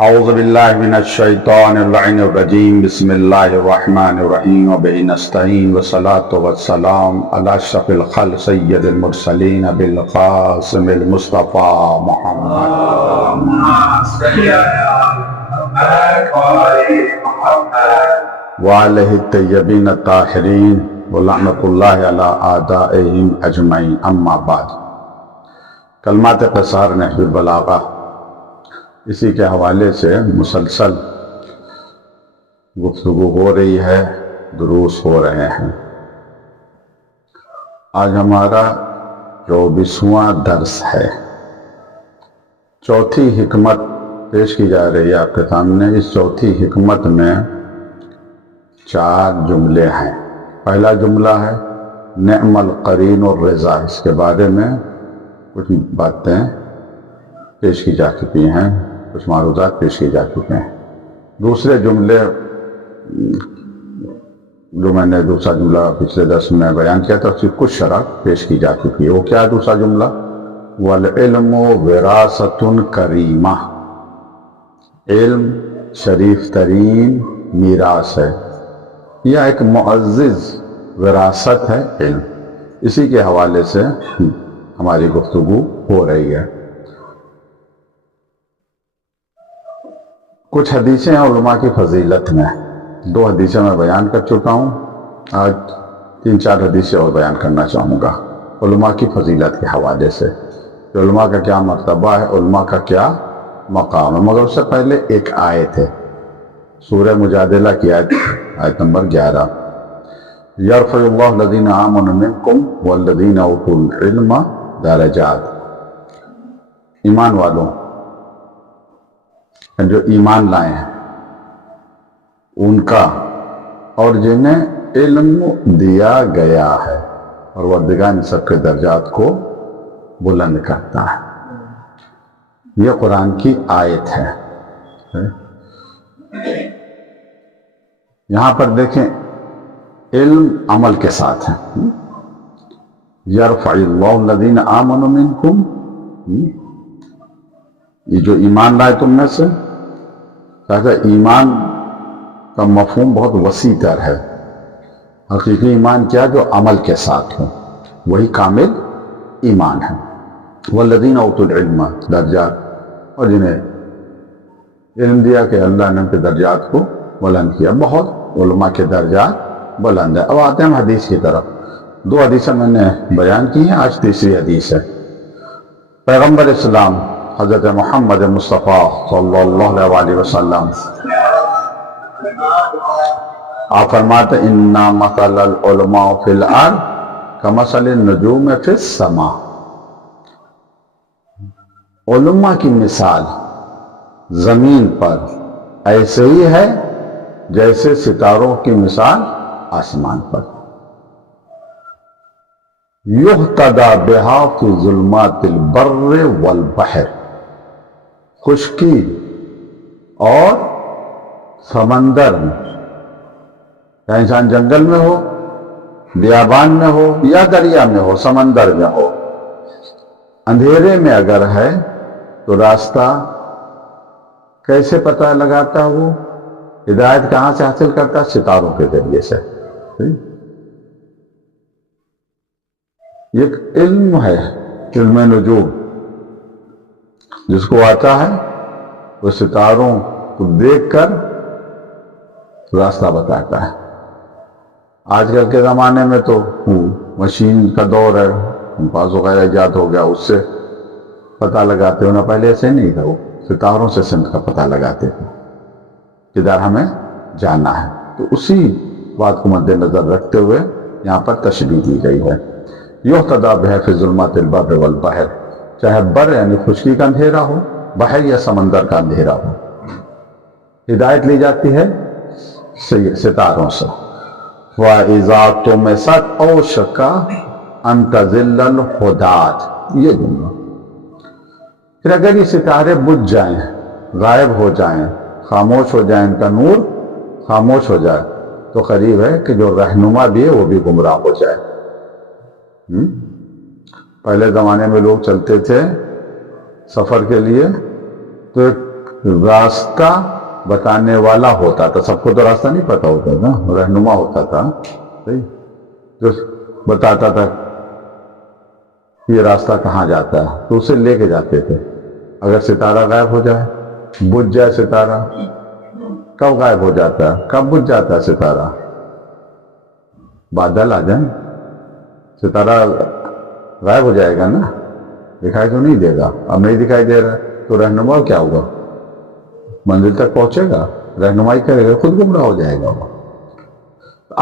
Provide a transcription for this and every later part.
اعوذ باللہ من الشیطان اللعین الرجیم بسم اللہ الرحمن الرحیم وبہ نستعین والصلاة والسلام علی اشرف الخلق سید المرسلین بالقاسم المصطفى محمد وآلہ الطیبین الطاہرین ولعنۃ اللہ علی اعدائہم اجمعین اما بعد۔ کلمات قصار نحو البلاغہ، اسی کے حوالے سے مسلسل گفتگو ہو رہی ہے، دروس ہو رہے ہیں۔ آج ہمارا 24واں درس ہے۔ چوتھی حکمت پیش کی جا رہی ہے آپ کے سامنے۔ اس چوتھی حکمت میں 4 جملے ہیں۔ پہلا جملہ ہے نعم القرین الرضا، اس کے بارے میں کچھ باتیں پیش کی جا چکی ہیں، کچھ معروضات پیش کی جا چکے ہیں۔ دوسرے جملے جو میں نے دوسرا جملہ پچھلے درس میں بیان کیا تھا، اس کی کچھ شرح پیش کی جا چکی ہے۔ وہ کیا ہے دوسرا جملہ؟ وَالْعِلْمُ وِرَاثَةٌ کریمہ، علم شریف ترین میراث ہے، یہ ایک معزز وراثت ہے علم۔ اسی کے حوالے سے ہماری گفتگو ہو رہی ہے۔ کچھ حدیثیں ہیں علماء کی فضیلت میں، 2 حدیثیں میں بیان کر چکا ہوں، آج 3-4 حدیثیں اور بیان کرنا چاہوں گا علماء کی فضیلت کے حوالے سے، کہ علماء کا کیا مرتبہ ہے، علماء کا کیا مقام ہے۔ مگر اس سے پہلے ایک آیت ہے، سورہ مجادلہ کی آیت نمبر 11، یرفع اللہ الذین آمنوا منکم والذین اوتوا العلم درجات۔ ایمان والوں، جو ایمان لائے ہیں ان کا، اور جنہیں علم دیا گیا ہے، اور پروردگار ان سب کے درجات کو بلند کرتا ہے۔ یہ قرآن کی آیت ہے۔ یہاں پر دیکھیں علم عمل کے ساتھ ہے۔ یرفع اللہ الذین آمنوا منکم، یہ جو ایمان لائے تم میں سے، کہتا ایمان کا مفہوم بہت وسیع تر ہے۔ حقیقی ایمان کیا؟ جو عمل کے ساتھ ہو، وہی کامل ایمان ہے۔ والذین اوتوا العلم درجات، اور جنہیں علم دیا کہ اللہ نے ان کے درجات کو بلند کیا۔ بہت علماء کے درجات بلند ہے۔ اب آتے ہیں ہم حدیث کی طرف۔ 2 حدیثیں میں نے بیان کی ہیں، آج تیسری حدیث ہے۔ پیغمبر اسلام حضرت محمد مصطفیٰ صلی اللہ علیہ وسلم آپ فرماتے ہیں اِنَّا مَثَلَ الْعُلَمَاءِ فِي الْأَرْضِ كَمَثَلِ النُّجُومِ فِي السَّمَاءِ۔ علماء کی مثال زمین پر ایسے ہی ہے جیسے ستاروں کی مثال آسمان پر۔ یُہْتَدَى بِهَا فِي ظُلُمَاتِ الْبَرِّ وَالْبَحْرِ، خشکی اور سمندر میں، یا انسان جنگل میں ہو، بیابان میں ہو، یا دریا میں ہو، سمندر میں ہو، اندھیرے میں اگر ہے تو راستہ کیسے پتہ لگاتا؟ وہ ہدایت کہاں سے حاصل کرتا؟ ستاروں کے ذریعے سے۔ یہ ایک علم ہے، علم نجوم، جس کو آتا ہے وہ ستاروں کو دیکھ کر راستہ بتاتا ہے۔ آج کل کے زمانے میں تو مشین کا دور ہے، پاس وغیرہ ایجاد ہو گیا، اس سے پتہ لگاتے ہونا، پہلے ایسے نہیں تھا، وہ ستاروں سے سمت کا پتہ لگاتے تھے کدھر ہمیں جانا ہے۔ تو اسی بات کو مد نظر رکھتے ہوئے یہاں پر تشبیہ دی گئی ہے۔ یُہْتَدَى بِهَا فِي ظُلُمَاتِ الْبَرِّ وَالْبَحْرِ، چاہے بر یعنی خشکی کا اندھیرا ہو، بحر یا سمندر کا اندھیرا ہو، ہدایت لی جاتی ہے ستاروں سے۔ وَإِذَا طُمِسَتْ أَوْشَكَ أَن تَزِلَّ الْهُدَاةُ، یہ جملہ۔ پھر اگر یہ ستارے بجھ جائیں، غائب ہو جائیں، خاموش ہو جائیں، ان کا نور خاموش ہو جائے، تو قریب ہے کہ جو رہنما بھی ہے وہ بھی گمراہ ہو جائے۔ پہلے زمانے میں لوگ چلتے تھے سفر کے لیے، تو ایک راستہ بتانے والا ہوتا تھا. سب کو تو راستہ نہیں پتا ہوتا تھا, رہنما ہوتا تھا, صحیح, جو بتاتا تھا یہ راستہ کہاں جاتا ہے, تو اسے لے کے جاتے تھے. اگر ستارہ غائب ہو جائے, بجھ جائے ستارہ, کب غائب ہو جاتا ہے, کب بجھ جاتا ہے ستارہ؟ بادل آ جائیں, ستارہ غائب ہو جائے گا نا, دکھائی تو نہیں دے گا. اب نہیں دکھائی دے رہا تو رہنما کیا ہوگا؟ منزل تک پہنچے گا, رہنمائی کرے گا, خود گمراہ ہو جائے گا.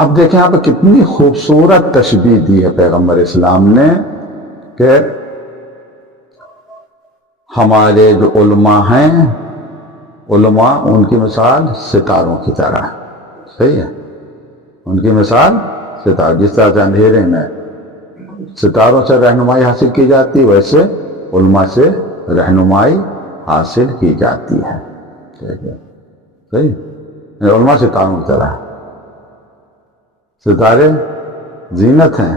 اب دیکھیں آپ کتنی خوبصورت تشبیہ دی ہے پیغمبر اسلام نے کہ ہمارے جو علماء ہیں, علماء ان کی مثال ستاروں کی طرح ہے. صحیح ہے, ان کی مثال ستارہ, جس طرح سے اندھیرے میں ستاروں سے رہنمائی حاصل کی جاتی, ویسے علماء سے رہنمائی حاصل کی جاتی ہے. ٹھیک ہے, صحیح, علماء ستاروں کی طرح. ستارے زینت ہیں,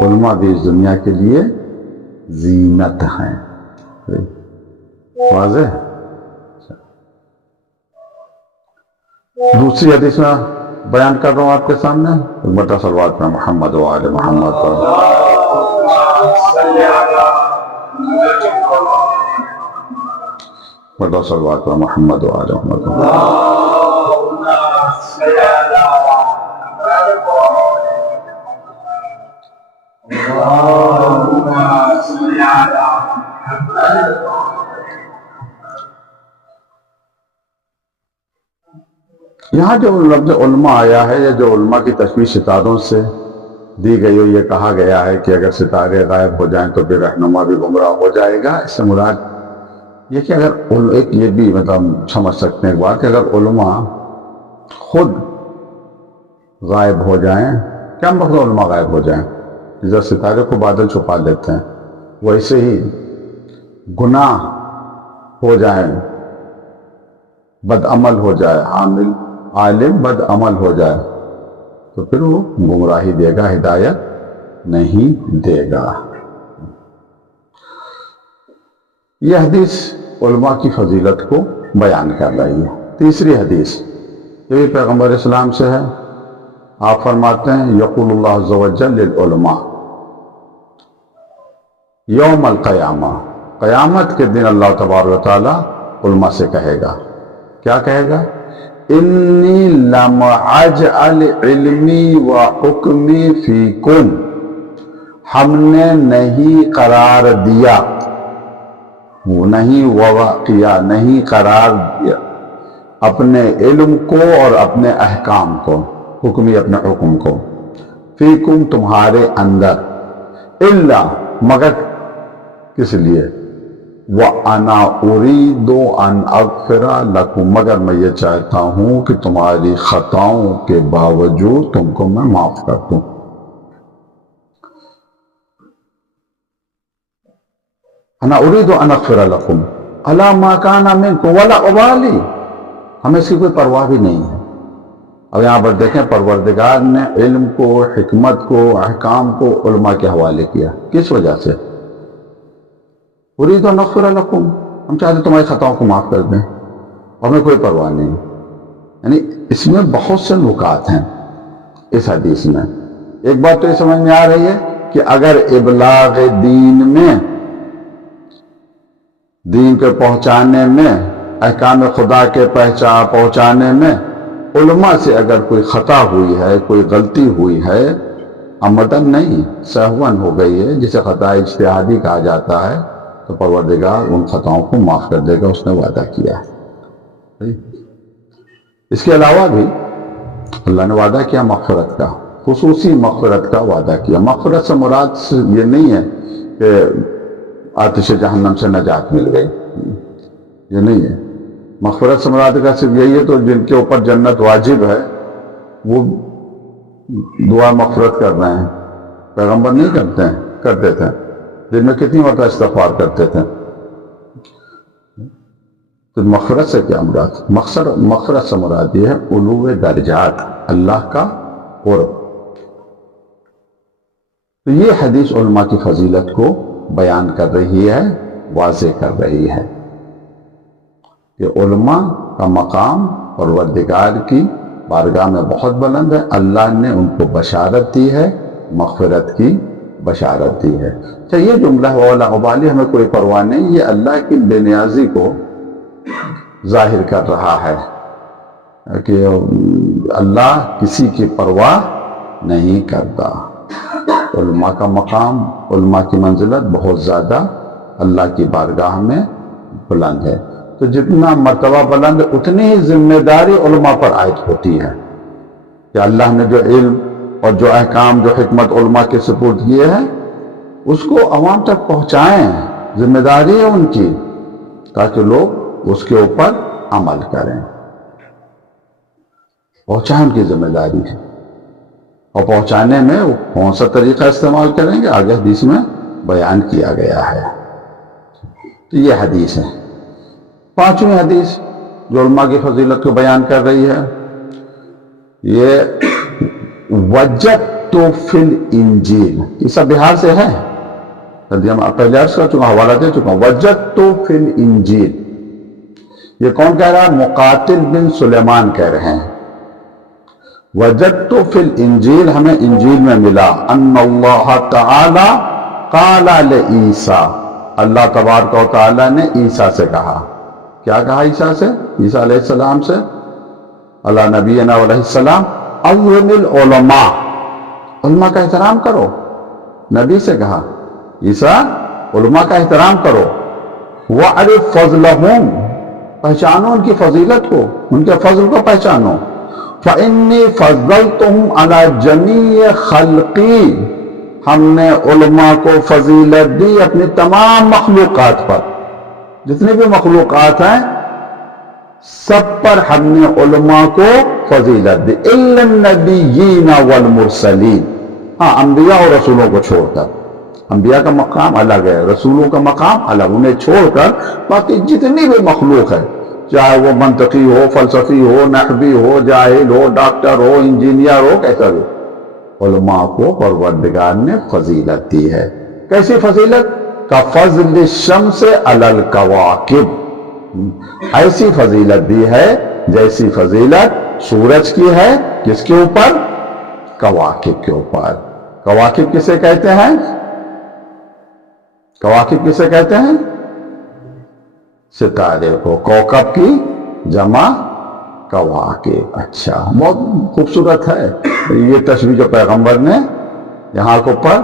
علماء بھی اس دنیا کے لیے زینت ہیں. واضح. دوسری حدیث میں بیان کر رہا ہوں آپ کے سامنے, بٹا صلوات میں محمد و آل محمد بٹا صلوات میں محمد و آل محمد. یہاں جو لفظ علماء آیا ہے, یا جو علماء کی تشبیہ ستاروں سے دی گئی ہو, یہ کہا گیا ہے کہ اگر ستارے غائب ہو جائیں تو پھر رہنما بھی گمراہ ہو جائے گا. اس سے مراد یہ کہ اگر ایک یہ بھی مطلب سمجھ سکتے ہیں ایک بات کہ اگر علماء خود غائب ہو جائیں, کیا مطلب علماء غائب ہو جائیں؟ جیسے ستارے کو بادل چھپا لیتے ہیں, ویسے ہی گناہ ہو جائیں, بد عمل ہو جائے, عالم بد عمل ہو جائے, تو پھر وہ گمراہی دے گا, ہدایت نہیں دے گا. یہ حدیث علماء کی فضیلت کو بیان کر رہی ہے. تیسری حدیث یہ بھی پیغمبر اسلام سے ہے. آپ فرماتے ہیں یقول اللہ عز و جل للعلماء یوم القیامہ, قیامت کے دن اللہ تبارک و تعالی علماء سے کہے گا, کیا کہے گا؟ انی لم اجعل علمی و حکمی فیکم, ہم نے نہیں قرار دیا, نہیں وضع کیا, نہیں قرار دیا اپنے علم کو اور اپنے احکام کو, حکمی اپنے حکم کو, فیکم تمہارے اندر, الا مگر کس لیے, وَأَنَا أُرِيدُ أَنْ أَغْفِرَ لَكُمْ, مگر میں یہ چاہتا ہوں کہ تمہاری خطاؤں کے باوجود تم کو میں معاف کر دوں. أَنَا أُرِيدُ أَنْ أَغْفِرَ لَكُمْ عَلَى مَا كَانَ مِنْكُمْ وَلَا أُبَالِي, ہمیں اس کی کوئی پرواہ بھی نہیں ہے. اب یہاں پر دیکھیں پروردگار نے علم کو, حکمت کو, احکام کو علماء کے حوالے کیا. کس وجہ سے؟ اريد ان اغفر لكم, ہم چاہتے تمہاری خطاؤں کو معاف کر دیں, ہمیں کوئی پرواہ نہیں. یعنی اس میں بہت سے نکات ہیں اس حدیث میں. ایک بات تو یہ سمجھ میں آ رہی ہے کہ اگر ابلاغ دین میں, دین کے پہنچانے میں, احکام خدا کے پہنچانے میں علماء سے اگر کوئی خطا ہوئی ہے, کوئی غلطی ہوئی ہے, عمدن نہیں سہون ہو گئی ہے, جسے خطا اجتہادی کہا جاتا ہے, تو پروردگار ان خطاؤں کو معاف کر دے گا, اس نے وعدہ کیا ہے. اس کے علاوہ بھی اللہ نے وعدہ کیا مغفرت کا, خصوصی مغفرت کا وعدہ کیا. مغفرت سے مراد یہ نہیں ہے کہ آتش جہنم سے نجات مل گئی, یہ نہیں ہے. مغفرت سے مراد کا صرف یہی ہے تو جن کے اوپر جنت واجب ہے وہ دعا مغفرت کر رہے ہیں. پیغمبر نہیں کرتے ہیں, کرتے تھے, دن میں کتنی مرتبہ استغفار کرتے تھے. تو مغفرت سے کیا مراد؟ مغفرت سے مراد یہ ہے علو درجات, اللہ کا قرب. تو یہ حدیث علماء کی فضیلت کو بیان کر رہی ہے, واضح کر رہی ہے. کہ علماء کا مقام پروردگار کی بارگاہ میں بہت بلند ہے، اللہ نے ان کو بشارت دی ہے، مغفرت کی بشارت دی ہے۔ اچھا، یہ جملہ وَلَا غبالی ہمیں کوئی پرواہ نہیں، یہ اللہ کی بے نیازی کو ظاہر کر رہا ہے کہ اللہ کسی کی پرواہ نہیں کرتا۔ علماء کا مقام، علماء کی منزلت بہت زیادہ اللہ کی بارگاہ میں بلند ہے، تو جتنا مرتبہ بلند ہے اتنی ہی ذمہ داری علماء پر عائد ہوتی ہے کہ اللہ نے جو علم اور جو احکام، جو حکمت علماء کے سپرد کیے ہیں اس کو عوام تک پہنچائیں، ذمہ داری ہے ان کی، تاکہ لوگ اس کے اوپر عمل کریں، پہنچائیں، ان کی ذمہ داری ہے۔ اور پہنچانے میں وہ کون سا طریقہ استعمال کریں گے آگے حدیث میں بیان کیا گیا ہے۔ تو یہ حدیث ہے۔ پانچویں حدیث جو علماء کی فضیلت کو بیان کر رہی ہے، یہ وجدت فی الانجیل، یہ سب بہار سے ہے، پہلے عرض کر چکا، حوالہ دے چکا ہوں۔ وجدت فی الانجیل، یہ کون کہہ رہا ہے؟ مقاتل بن سلیمان کہہ رہے ہیں۔ وجدت فی الانجیل، ہمیں انجیل میں ملا، ان اللہ تعالی قال لعیسیٰ، اللہ تبارک و تعالی نے عیسیٰ سے کہا۔ کیا کہا عیسیٰ سے؟ عیسیٰ علیہ السلام سے، علی نبینا علیہ السلام، عظم العلماء، علماء کا احترام کرو۔ نبی سے کہا عیسیٰ علماء کا احترام کرو، وَعْرِفْ فَضْلَهُمْ، پہچانو ان کی فضیلت کو، ان کے فضل کو پہچانو۔ فَإِنِّي فَضَّلْتُهُمْ عَلَى جَمِيعِ خَلْقِي، ہم نے علماء کو فضیلت دی اپنی تمام مخلوقات پر، جتنی بھی مخلوقات ہیں سب پر ہم نے علماء کو فضیلت دی، إِلَّا النَّبِيِّينَ وَالْمُرْسَلِينَ، ہاں انبیاء اور رسولوں کو چھوڑ کر۔ انبیاء کا مقام الگ ہے، رسولوں کا مقام الگ، انہیں چھوڑ کر باقی جتنی بھی مخلوق ہے، چاہے وہ منطقی ہو، فلسفی ہو، نحوی ہو، جاہل ہو، ڈاکٹر ہو، انجینئر ہو، کیسا بھی، علماء کو پروردگار نے فضیلت دی ہے۔ کیسی فضیلت؟ کفضل الشمس علی الکواکب، ایسی فضیلت دی ہے جیسی فضیلت سورج کی ہے، کس کے اوپر؟ کواکب کے اوپر۔ کواکب کسے کہتے ہیں؟ کواکب کسے کہتے ہیں؟ ستارے کو، کوکب کی جمع کواکب۔ اچھا، بہت خوبصورت ہے یہ تشبیہ جو پیغمبر نے یہاں کو پر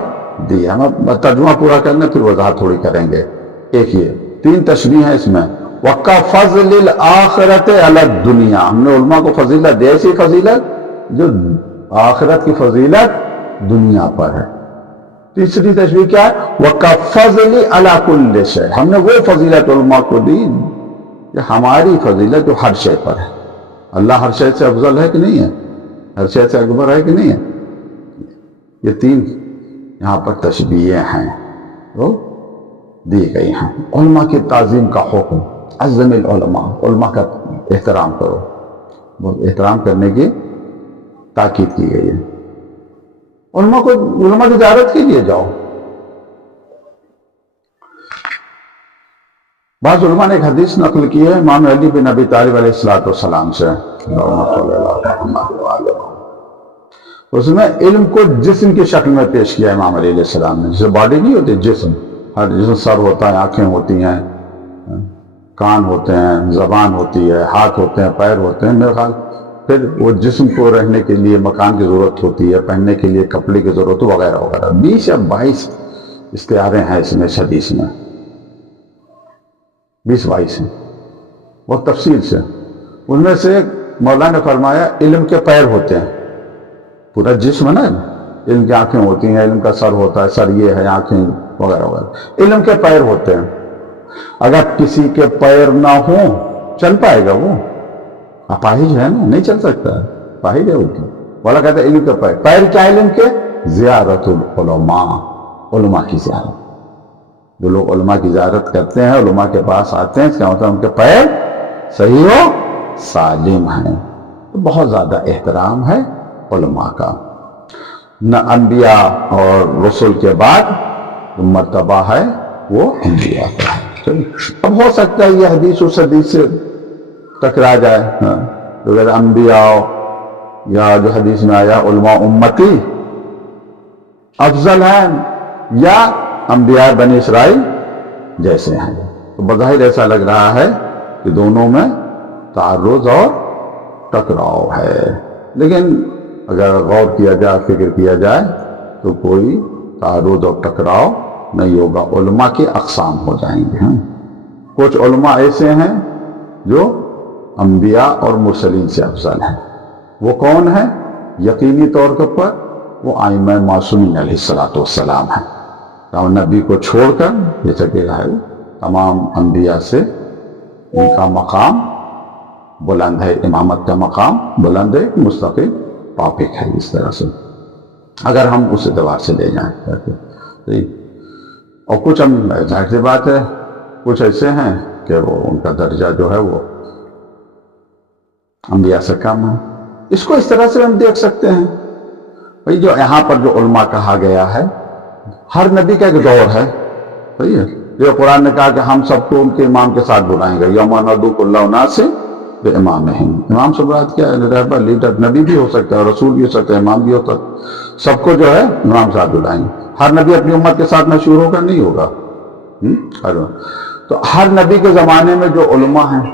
دی ہے۔ ہم ترجمہ پورا کرنے پھر وضاحت تھوڑی کریں گے۔ ایک یہ 3 تشبیہ ہیں اس میں۔ وَكَفَضْلِ الْآخِرَةِ عَلَى الدُّنْيَا، ہم نے علماء کو فضیلت دی، ایسی فضیلت جو آخرت کی فضیلت دنیا پر ہے۔ تیسری تشبیہ کیا ہے؟ وَكَفَضْلِ عَلَى كُلِّ شَيْءٍ، ہم نے وہ فضیلت علماء کو دی کہ ہماری فضیلت جو ہر شے پر ہے۔ اللہ ہر شے سے افضل ہے کہ نہیں ہے؟ ہر شے سے اکبر ہے کہ نہیں ہے؟ یہ 3 یہاں پر تشبیہیں ہیں وہ دی گئی ہیں۔ علماء کی تعظیم کا حکم، عظم العلماء، علماء کا احترام کرو، احترام کرنے کی تاکید کی گئی ہے۔ علماء کی زیارت کے لیے جاؤ۔ بعض علماء نے ایک حدیث نقل کی ہے امام علی بن ابی طالب علیہ السلام سے، اس میں علم کو جسم کی شکل میں پیش کیا امام علی علیہ السلام نے، جسے باڈی نہیں ہوتی، جسم، ہر جسم، سر ہوتا ہے، آنکھیں ہوتی ہیں، کان ہوتے ہیں، زبان ہوتی ہے، ہاتھ ہوتے ہیں، پیر ہوتے ہیں، میرے خیال پھر وہ جسم کو رہنے کے لیے مکان کی ضرورت ہوتی ہے، پہننے کے لیے کپڑے کی ضرورت وغیرہ وغیرہ، 20 یا 22 استعارے ہیں اس میں، حدیث میں 20-22 ہیں، بہت تفصیل سے۔ ان میں سے مولا نے فرمایا علم کے پیر ہوتے ہیں، پورا جسم ہے نا، علم کی آنکھیں ہوتی ہیں، علم کا سر ہوتا ہے، سر یہ ہے، آنکھیں وغیرہ وغیرہ، علم کے پیر ہوتے ہیں۔ اگر کسی کے پیر نہ ہوں چل پائے گا وہ؟ اپاہج ہے نا، نہیں چل سکتا، اپاہج ہے وہ کی۔ مولا کہتا ہے علم کے پیر، پیر کیا علم کے؟ زیارت العلماء، علماء کی زیارت۔ جو لوگ علماء کی زیارت کرتے ہیں، علماء کے پاس آتے ہیں، اس کا مطلب ان کے پیر صحیح و سالم ہیں۔ تو بہت زیادہ احترام ہے علماء کا۔ نہ انبیاء اور رسول کے بعد جو مرتبہ ہے وہ انبیاء کا ہے۔ اب ہو سکتا ہے یہ حدیث اس حدیث سے ٹکرا جائے. تو اگر انبیاء یا جو حدیث میں آیا علماء امتی افضل ہیں یا انبیاء بنی اسرائیل جیسے ہیں، تو بظاہر ایسا لگ رہا ہے کہ دونوں میں تعارض اور ٹکراؤ ہے. لیکن اگر غور کیا جائے، فکر کیا جائے تو کوئی تعارض اور ٹکراؤ نہیں ہوگا. علماء کے اقسام ہو جائیں گے. کچھ علماء ایسے ہیں جو انبیاء اور مرسلین سے افضل ہیں. وہ کون ہیں؟ یقینی طور پر وہ ائمہ معصومین علیہ السلام ہیں. نبی کو چھوڑ کر جیسا کہ ہے تمام انبیاء سے ان کا مقام بلند ہے، امامت کا مقام بلند ہے، مستقل ٹاپک ہے. اس طرح سے اگر ہم اس اعتبار سے لے جائیں. اور کچھ ہم ظاہر سی بات ہے کچھ ایسے ہیں کہ وہ ان کا درجہ جو ہے وہ انبیاء سے کم ہے. اس کو اس طرح سے ہم دیکھ سکتے ہیں بھئی جو یہاں پر جو علماء کہا گیا ہے، ہر نبی کا ایک دور ہے. صحیح ہے. جو قرآن نے کہا کہ ہم سب کو ان کے امام کے ساتھ بلائیں گے، یوم ندعو کل اناس بامامہم. امام سے مراد کیا ہے؟ رہبر، لیڈر. نبی بھی ہو سکتا ہے، رسول بھی ہو سکتا ہے، امام بھی ہو سکتا ہے. سب کو جو ہے امام ساتھ بلائیں گے. ہر نبی اپنی امت کے ساتھ مشہور ہوگا نہیں ہوگا. تو ہر نبی کے زمانے میں جو علماء ہیں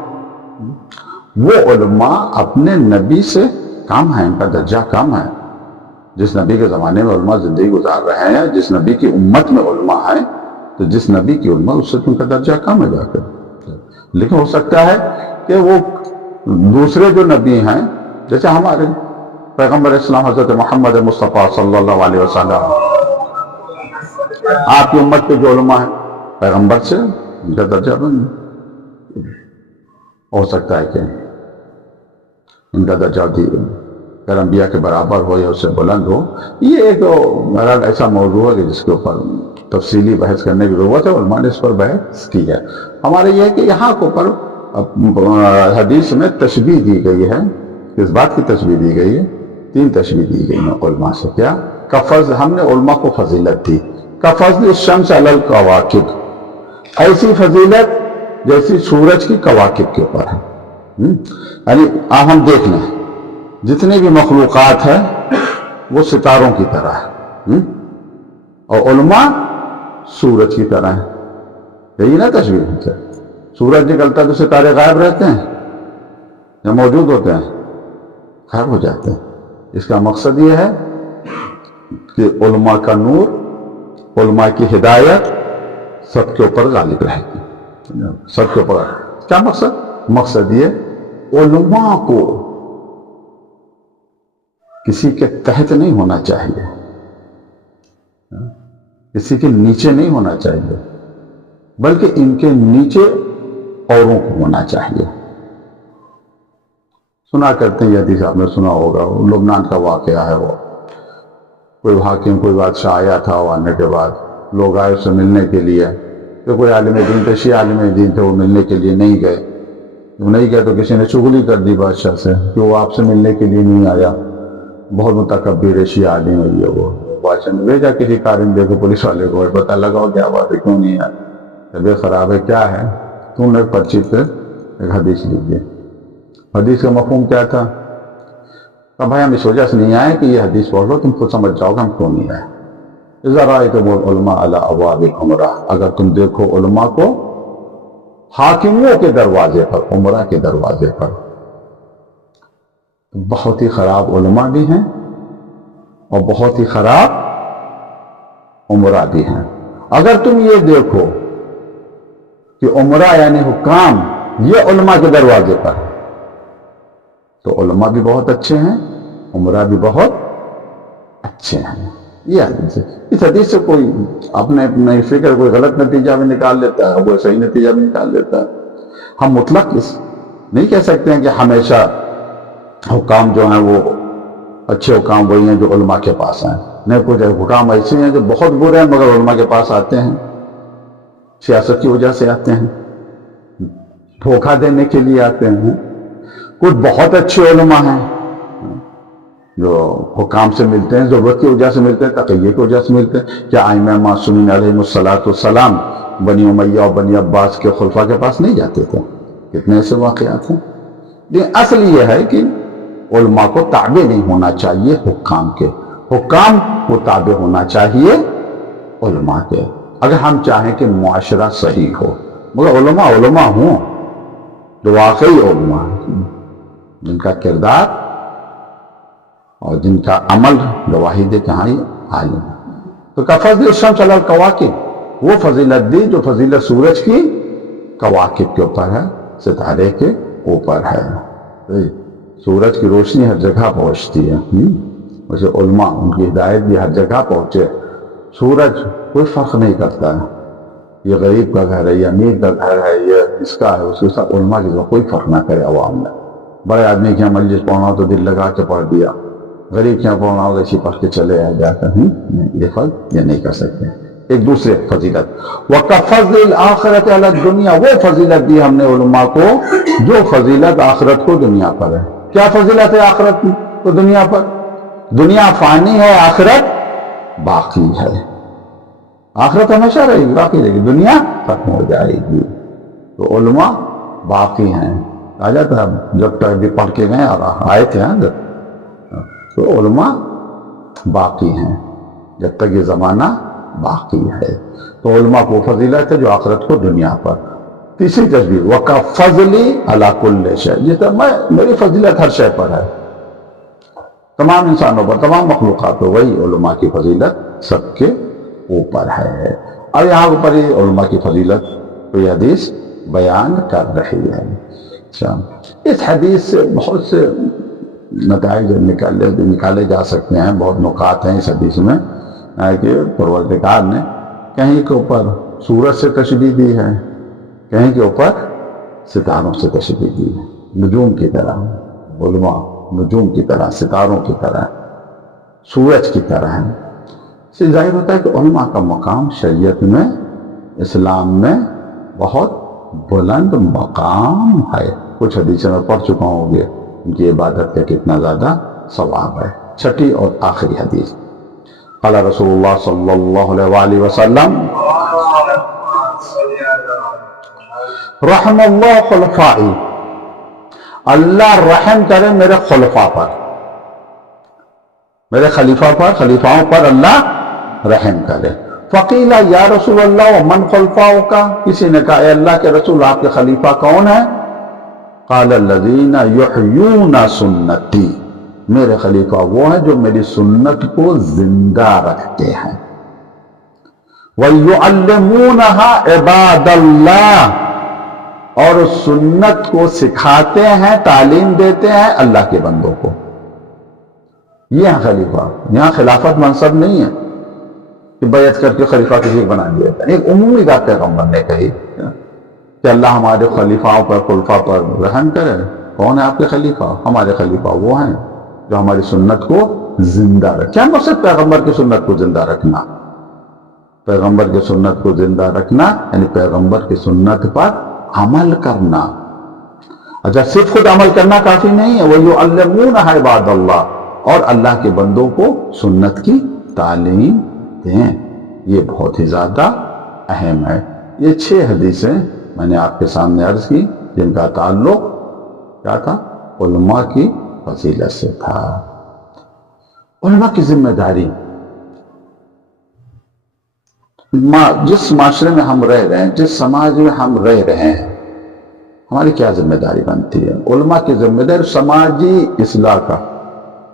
وہ علماء اپنے نبی سے کم ہیں، ان کا درجہ کم ہے. جس نبی کے زمانے میں علماء زندگی گزار رہے ہیں، جس نبی کی امت میں علماء ہیں، تو جس نبی کی علماء اس سے ان کا درجہ کم ہے جا کر. لیکن ہو سکتا ہے کہ وہ دوسرے جو نبی ہیں، جیسے ہمارے پیغمبر اسلام حضرت محمد مصطفیٰ صلی اللہ علیہ وسلم، آپ کی امت کے جو علماء ہیں پیغمبر سے ان کا درجہ بن ہو سکتا ہے کہ ان کا درجہ اگر انبیاء کے برابر ہو یا اس سے بلند ہو. یہ ایک ایسا موضوع ہے کہ جس کے اوپر تفصیلی بحث کرنے کی ضرورت ہے. علماء نے اس پر بحث کی ہے. ہمارے یہ ہے کہ یہاں کو پر حدیث میں تشبیہ دی گئی ہے. کس بات کی تشبیہ دی گئی ہے؟ 3 تشبیہ دی گئی ہیں علماء سے. کیا؟ کفضل، ہم نے علماء کو فضیلت دی. کفضل الشمس علی الکواکب، ایسی فضیلت جیسی سورج کی کواکب کے اوپر ہے. یعنی ہم دیکھ لیں جتنے بھی مخلوقات ہیں وہ ستاروں کی طرح ہے، اور علماء سورج کی طرح ہیں. یہی نا تشبیہ ہے. سورج نکلتا تو ستارے غائب رہتے ہیں یا موجود ہوتے ہیں؟ غائب ہو جاتے ہیں. اس کا مقصد یہ ہے کہ علماء کا نور، علماء کی ہدایت سب کے اوپر غالب رہے گی. سب کے اوپر کیا مقصد؟ مقصد یہ علماء کو کسی کے تحت نہیں ہونا چاہیے، کسی کے نیچے نہیں ہونا چاہیے، بلکہ ان کے نیچے اوروں کو ہونا چاہیے. سنا کرتے ہیں یہ حدیث آپ نے سنا ہوگا، لبنان کا واقعہ ہے. وہ کوئی حاکم، کوئی بادشاہ آیا تھا، وہ آنے کے بعد لوگ آئے اس سے ملنے کے لیے. کہ کوئی عالم دین تھے، شیعہ عالم دین تھے، وہ ملنے کے لیے نہیں گئے. جب نہیں گئے تو کسی نے چغلی کر دی بادشاہ سے کہ وہ آپ سے ملنے کے لیے نہیں آیا، بہت متکبر ہے، شیعہ عالم ہے یہ وہ. بادشاہ نے بھیجا کسی کارندے کو، پولیس والے کو، پتہ لگاؤ کیا بات ہے، کیوں نہیں آیا، طبیعت خراب ہے، کیا ہے. تو نے پرچی پہ ایک حدیث لکھ دی. حدیث کا مفہوم کیا تھا؟ کہ بھائی ہم اس وجہ سے نہیں آئے کہ یہ حدیث پڑھ لو، تم خود سمجھ جاؤ گے ہم کیوں نہیں آئے. اذا رأیتم العلماء علی ابواب الامراء، اگر تم دیکھو علماء کو حاکموں کے دروازے پر، امراء کے دروازے پر. بہت ہی خراب علماء بھی ہیں اور بہت ہی خراب امراء بھی ہیں. اگر تم یہ دیکھو کہ امراء یعنی حکام یہ علماء کے دروازے پر، تو علماء بھی بہت اچھے ہیں، امراء بھی بہت اچھے ہیں. یہ حدیث ہے. اس حدیث سے کوئی اپنے فکر کوئی غلط نتیجہ بھی نکال لیتا ہے، کوئی صحیح نتیجہ بھی نکال لیتا ہے. ہم مطلق اس نہیں کہہ سکتے ہیں کہ ہمیشہ حکام جو ہیں وہ اچھے حکام وہی ہیں جو علماء کے پاس آئیں. نہیں، کچھ حکام ایسے ہیں جو بہت برے ہیں مگر علماء کے پاس آتے ہیں، سیاست کی وجہ سے آتے ہیں، دھوکہ دینے کے لیے آتے ہیں. کچھ بہت اچھے علماء ہیں جو حکام سے ملتے ہیں ضرورت کی وجہ سے ملتے ہیں، تقیہ کی وجہ سے ملتے ہیں. کیا ائمہ معصومین علیہم السلام بنی امیہ اور بنی عباس کے خلفاء کے پاس نہیں جاتے تھے؟ کتنے ایسے واقعات ہیں. لیکن اصل یہ ہے کہ علماء کو تابع نہیں ہونا چاہیے حکام کے، حکام کو تابع ہونا چاہیے علماء کے، اگر ہم چاہیں کہ معاشرہ صحیح ہو۔ مگر علماء ہوں جو واقعی علماء ہیں، جن کا کردار اور جن کا عمل گواہی دے کہ ہاں یہ عالم ہے۔ تو کفضل الشمس علی الکواکب، وہ فضیلت دی جو فضیلت سورج کی کواکب کے اوپر ہے، ستارے کے اوپر ہے۔ سورج کی روشنی ہر جگہ پہنچتی ہے، ویسے علماء ان کی ہدایت بھی ہر جگہ پہنچے۔ سورج کوئی فرق نہیں کرتا ہے، یہ غریب کا گھر ہے، یہ امیر کا گھر ہے، یہ اس کا ہے، اس کے ساتھ علماء کی کوئی فرق نہ کرے عوام میں۔ بڑے آدمی کے یہاں مجلس پڑھنا ہو تو دل لگا کے پڑھ دیا، غریب کے یہاں پڑھنا ہو تو اسی پڑھ کے چلے آئے جا کر، یہ فرق یہ نہیں کر سکتے۔ ایک دوسرے فضیلت وَكَفَضْلِ الْآخِرَةِ عَلَى الدُّنْيَا، وہ فضیلت دی ہم نے علماء کو جو فضیلت آخرت کو دنیا پر ہے۔ کیا فضیلت ہے آخرت کو دنیا پر؟ دنیا فانی ہے، آخرت باقی ہے۔ آخرت ہمیشہ رہے گی، باقی رہے گی، دنیا ختم ہو جائے گی۔ تو علماء باقی ہیں۔ آ جاتا ہے جب تک بھی پڑھ کے گئے اور آئے تھے اندر، تو علماء باقی ہیں جب تک یہ زمانہ باقی ہے۔ تو علماء کو فضیلت ہے جو آخرت کو دنیا پر۔ تیسری تشبیہ وَكَفَضْلِ عَلَى كُلِّ شَيْءٍ، جس طرح میری فضیلت ہر شے پر ہے، تمام انسانوں پر، تمام مخلوقات پر، وہی علماء کی فضیلت سب کے اوپر ہے۔ اور یہاں اوپر ہی علماء کی فضیلت کو یہ حدیث بیان کر رہی ہے۔ اس حدیث سے بہت سے نتائج نکالے جا سکتے ہیں، بہت نکات ہیں اس حدیث میں، کہ پروردگار نے کہیں کے اوپر سورج سے تشبیہ دی ہے، کہیں کے اوپر ستاروں سے تشبیہ دی ہے، نجوم کی طرح، علماء نجوم کی طرح، ستاروں کی طرح، سورج کی طرح ہے۔ اس سے ظاہر ہوتا ہے کہ علماء کا مقام شریعت میں، اسلام میں بہت بلند مقام ہے۔ کچھ حدیثیں میں پڑھ چکا ہوں گے ان کی عبادت کا کتنا زیادہ ثواب ہے۔ چھٹی اور آخری حدیث، قال رسول اللہ صلی اللہ علیہ وآلہ وسلم رحم اللہ خلفائی، اللہ رحم کرے میرے خلفاء پر، میرے خلیفہ پر، خلیفاؤں پر اللہ رحم کرے۔ فقیل یا رسول اللہ ومن خلفاؤ کا، کسی نے کہا اے اللہ کے رسول آپ کے خلیفہ کون ہیں؟ قال الذین یحیون سنتی، میرے خلیفہ وہ ہیں جو میری سنت کو زندہ رکھتے ہیں۔ وَيُعَلِّمُونَهَا عِبَادَ اللَّهِ، اور سنت کو سکھاتے ہیں، تعلیم دیتے ہیں اللہ کے بندوں کو۔ یہ ہے خلیفہ، یہاں خلافت منصب نہیں ہے کہ بیعت کر کے خلیفہ کسی بنا دیا جاتا ہے۔ ایک عمومی بات پیغمبر نے کہی کہ اللہ ہمارے خلیفاؤں پر، خلفاء پر رحم کرے۔ کون ہے آپ کے خلیفہ؟ ہمارے خلیفہ وہ ہیں جو ہماری سنت کو زندہ رکھے۔ کیا مقصد پیغمبر کی سنت کو زندہ رکھنا؟ پیغمبر کی سنت کو زندہ رکھنا یعنی پیغمبر کی سنت پر عمل کرنا۔ اچھا، صرف خود عمل کرنا کافی نہیں ہے، وَيُعَلِّمُونَهَا عِبَادَ اللَّهِ، اور اللہ کے بندوں کو سنت کی تعلیم دیں۔ یہ بہت ہی زیادہ اہم ہے۔ یہ 6 حدیثیں میں نے آپ کے سامنے عرض کی جن کا تعلق کیا تھا؟ علماء کی فضیلت سے تھا۔ علماء کی ذمہ داری، جس معاشرے میں ہم رہ رہے ہیں، جس سماج میں ہم رہ رہے ہیں، ہماری کیا ذمہ داری بنتی ہے؟ علماء کی ذمہ داری سماجی اصلاح کا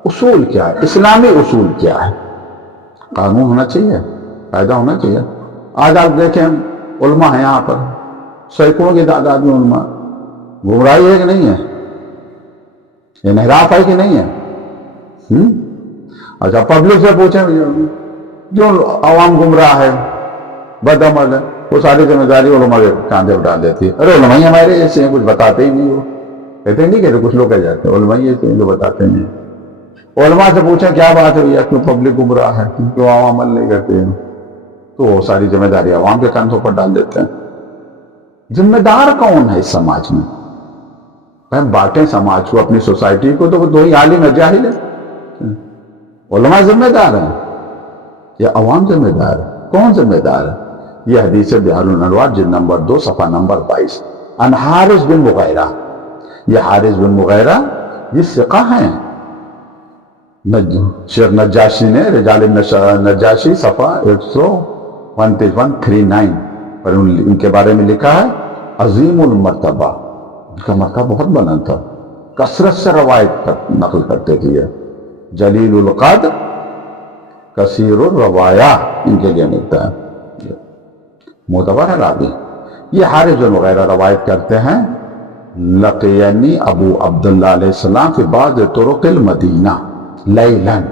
اصول کیا ہے، اسلامی اصول کیا ہے؟ قانون ہونا چاہیے، قاعدہ ہونا چاہیے۔ آج آپ دیکھیں علماء ہیں یہاں پر، سینکڑوں کی تعداد میں علماء، گمراہی ہے کہ نہیں ہے؟ انحراف ہے کہ نہیں ہے؟ اچھا، پبلک سے پوچھیں جو عوام گمراہ ہے، بد عمل ہے، وہ ساری ذمہ داری علماء کے کاندھے اٹھا دیتی ہے۔ ارے علماء ہمارے ایسے ہیں، کچھ بتاتے ہی نہیں، وہ کہتے نہیں، کہتے کچھ لوگ کہہ جاتے ہیں علماء ایسے ہیں جو بتاتے نہیں۔ علماء سے پوچھیں کیا بات ہے بھیا، کیوں پبلک گمراہ ہے، کیوں عوام عمل نہیں کرتے ہیں، تو وہ ساری ذمہ داری عوام کے کاندھوں پر ڈال دیتے ہیں۔ ذمہ دار کون ہے اس سماج میں؟ ہم بانٹیں سماج کو، اپنی سوسائٹی کو، تو وہ دو ہی عالم ہے، جاہل ہے۔ علماء ذمہ دار ہیں یا عوام ذمہ دار ہے؟ کون ذمہ دار ہے؟ یہ حدیث بحار الانوار جلد نمبر 2 صفحہ نمبر 22، عن حارث بن مغیرہ، یہ حارث بن مغیرہ یہ ثقہ ہیں. شیخ نجاشی نے رجال نجاشی صفحہ 139 پر ان کے بارے میں لکھا ہے عظیم المرتبہ، ان کا مرتبہ بہت بلند تھا، کثرت سے روایت نقل کرتے تھے. یہ جلیل القدر کثیر الروایہ ان کے لیے ملتا ہے، معتبر ہے راوی. یہ حارث بن مغیرہ روایت کرتے ہیں لقینی ابو عبداللہ علیہ السلام فی بعض طرق المدینہ لیلاً،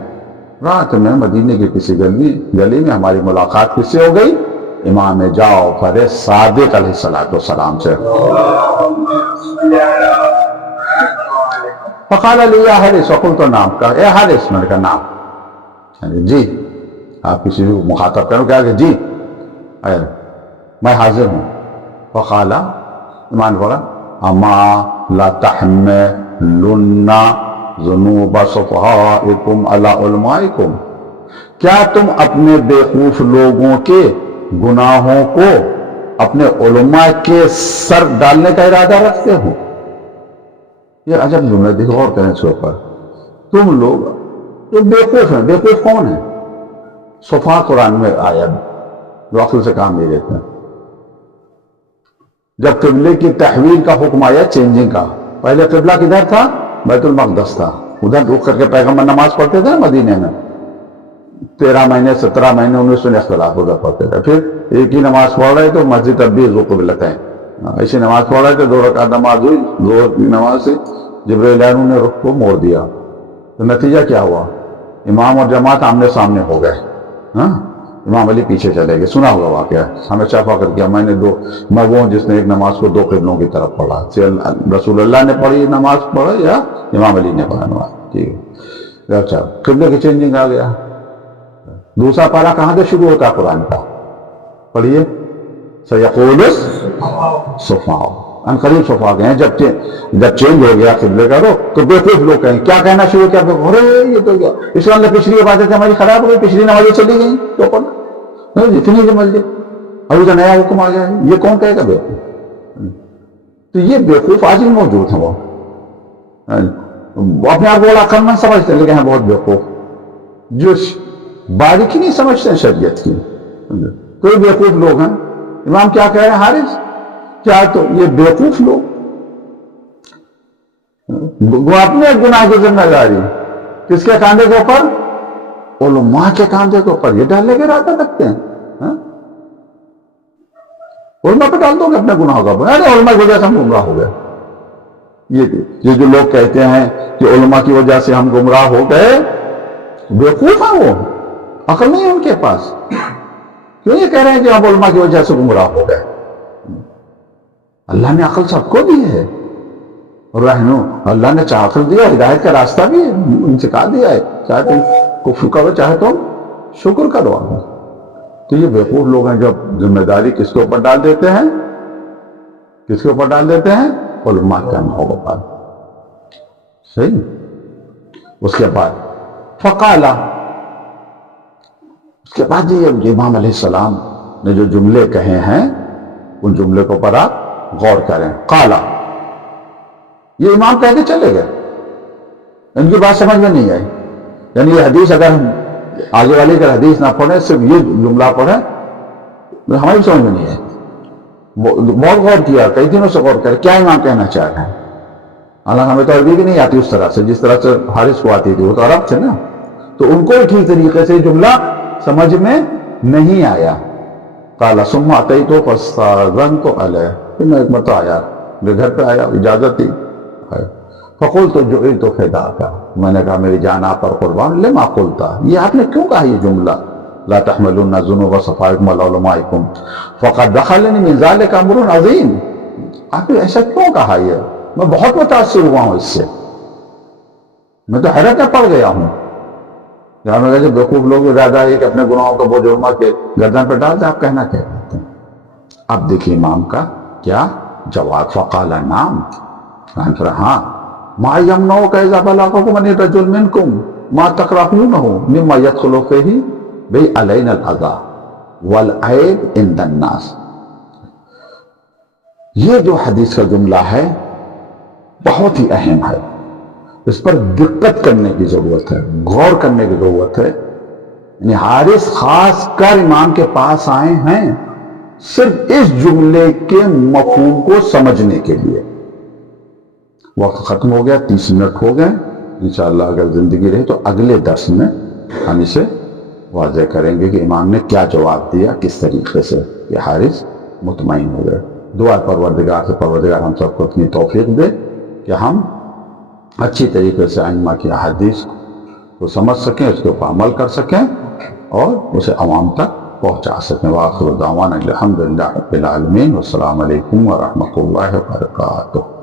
رات میں مدینے کی کسی گلی میں ہماری ملاقات کس سے ہو گئی؟ امام جعفر صادق علیہ السلام سے. فقال علی یا حارث، وقلت نام، کہا اے حارث، میں نے کہا نام، جی. آپ کسی کو مخاطب کرو کیا کہ جی میں حاضر ہوں. فقال، ایمان بولا، اما لا تحملن ذنوب صفحائکم علی علمائکم، کیا تم اپنے بیوقوف لوگوں کے گناہوں کو اپنے علماء کے سر ڈالنے کا ارادہ رکھتے ہو؟ یہ عجب جملہ، دیکھو غور کریں اس کے اوپر. تم لوگ جو بیوقوف ہیں، بیوقوف کون ہیں؟ صفحہ قرآن میں آیا جو عقل سے کام نہیں لیتے ہیں. جب قبلے کی تحویل کا حکم آیا، چینجنگ کا، پہلے قبلہ کدھر تھا؟ بیت المقدس تھا، ادھر رک کر کے پیغمبر نماز پڑھتے تھے مدینے میں. 13 مہینے 17 مہینے 19 میں اختلاف ادھر پڑھتے تھے. پھر ایک ہی نماز پڑھ رہے تو مسجد اب بھی قبلتیں، ایسی نماز پڑھ رہے تھے، 2 رکعت نماز ہوئی، 2 کی نماز سے جبرائیل امین نے رخ کو موڑ دیا. تو نتیجہ کیا ہوا؟ امام اور جماعت آمنے سامنے ہو گئے. امام علی پیچھے چلے گئے. سنا ہوگا واقعہ، ہمیشہ فخر کیا میں وہ ہوں جس نے ایک نماز کو 2 قبلوں کی طرف پڑھا. رسول اللہ نے پڑھی نماز پڑھا یا امام علی نے پڑھا نماز؟ ٹھیک ہے. اچھا، قبلے کی چینجنگ آ گیا. دوسرا پارہ کہاں سے شروع ہوتا ہے قرآن کا؟ پڑھیے، سیقول السفہاء، ان قریب صفحہ گئے. جب چینج ہو گیا قبلے کا رخ تو بیوقوف لوگ کہیں کیا کہنا شروع کیا؟ ارے یہ تو کیا اسلام نے پچھلی عبادتیں ہماری خراب ہو گئی، پچھلی نمازیں چلی گئیں تو پڑھنا جتنی جمل دے، ابھی تو نیا حکم آ گیا ہے، یہ کون کہے گا بیوقوف؟ تو یہ بیوقوف آج بھی موجود ہیں. وہ اپنے آپ کو بڑا عقل مند سمجھتے ہیں، لیکن ہیں بہت بیوقوف جو باریکی نہیں سمجھتے ہیں شریعت کی. کوئی بیوقوف لوگ ہیں. امام کیا کہہ رہے ہیں حارث؟ کیا تو یہ بیوقوف لوگ وہ اپنے گناہ کی ذمہ داری کس کے کاندھے کے اوپر؟ علماء کے کاندھے کے اوپر یہ ڈالنے کے ارادہ رکھتے ہیں. علماء پہ ڈال دو گے اپنے گناہوں کا بنا، علماء کی وجہ سے ہم گمراہ ہو گئے. یہ جو لوگ کہتے ہیں کہ علماء کی وجہ سے ہم گمراہ ہو گئے، بیوقوف ہیں، وہ عقل نہیں ہے ان کے پاس. کیوں یہ کہہ رہے ہیں کہ ہم علماء کی وجہ سے گمراہ ہو گئے؟ اللہ نے عقل سب کو دی ہے، رہنو اللہ نے چاہ عقل دیا، ہدایت کا راستہ بھی ان سے کہا دیا ہے، چاہے تم کفر کرو چاہے تم شکر کرو. تو یہ بیوقوف لوگ ہیں جو ذمہ داری کس کے اوپر ڈال دیتے ہیں؟ کس کے اوپر ڈال دیتے ہیں؟ علماء کے اوپر. صحیح. اس کے بعد فقالا، اس کے بعد یہ امام علیہ السلام نے جو جملے کہے ہیں ان جملے کو پر آپ غور کریں. قالا، یہ امام کہہ کے چلے گئے، ان کی بات سمجھ میں نہیں آئی. یعنی یہ حدیث اگر ہم آگے والی اگر حدیث نہ پڑھیں، صرف یہ جملہ پڑھیں، ہماری سمجھ میں نہیں آئی. بہت غور کیا، کئی دنوں سے غور کرے کیا امام کہنا چاہ رہے ہیں. حالانکہ ہمیں تو عربی بھی نہیں آتی اس طرح سے جس طرح سے حارث کو آتی تھی، وہ تو عرب تھے نا، تو ان کو ٹھیک طریقے سے جملہ سمجھ میں نہیں آیا. قال ثم اتيت فاستاذنت علیہ، پھر میں ایک مرتبہ آیا، میرے گھر پہ آیا، اجازت تھی. فقلت جعلت فداک، میں نے کہا میری جان آپ پر قربان. لما قلت، یہ آپ نے کیوں کہا یہ جملہ؟ لا تحملن ذنوب صفائکم علی علمائکم فقد دخلنی من ذلک امر عظیم. آپ نے ایسا کیوں کہا؟ یہ میں بہت متاثر ہوا ہوں اس سے، میں تو حیرت میں پڑ گیا ہوں. جہاں جب بیوقوف لوگ ارادہ ہے کہ اپنے گناہوں کا بوجھ علماء کے گردن پہ ڈال دیں، آپ کہنا کیا کہتے ہیں؟ اب دیکھیے امام کا کیا جواب. فقال نام، ہاں، ما یمنعک اذا بلغکم ان رجل منکم ما تکرہونہ مما یدخل فیہ بی علینا الاذی والعیب عند الناس. یہ جو حدیث کا جملہ ہے بہت ہی اہم ہے، اس پر دقت کرنے کی ضرورت ہے، غور کرنے کی ضرورت ہے۔ یعنی حارث خاص کر امام کے پاس آئے ہیں صرف اس جملے کے مفہوم کو سمجھنے کے لیے۔ وقت ختم ہو گیا، 30 منٹ ہو گئے۔ انشاءاللہ اگر زندگی رہی تو اگلے درس میں ہم اسے واضح کریں گے کہ امام نے کیا جواب دیا، کس طریقے سے یہ حارث مطمئن ہو گئے۔ دعا پروردگار سے پروردگار ہم سب کو اتنی توفیق دے کہ ہم اچھی طریقے سے ائمہ کی احادیث کو سمجھ سکیں، اس کے اوپر عمل کر سکیں اور اسے عوام تک پہنچا سکیں۔ وآخر دعوانا الحمدللہ رب العالمین، والسلام علیکم ورحمۃ اللہ وبرکاتہ۔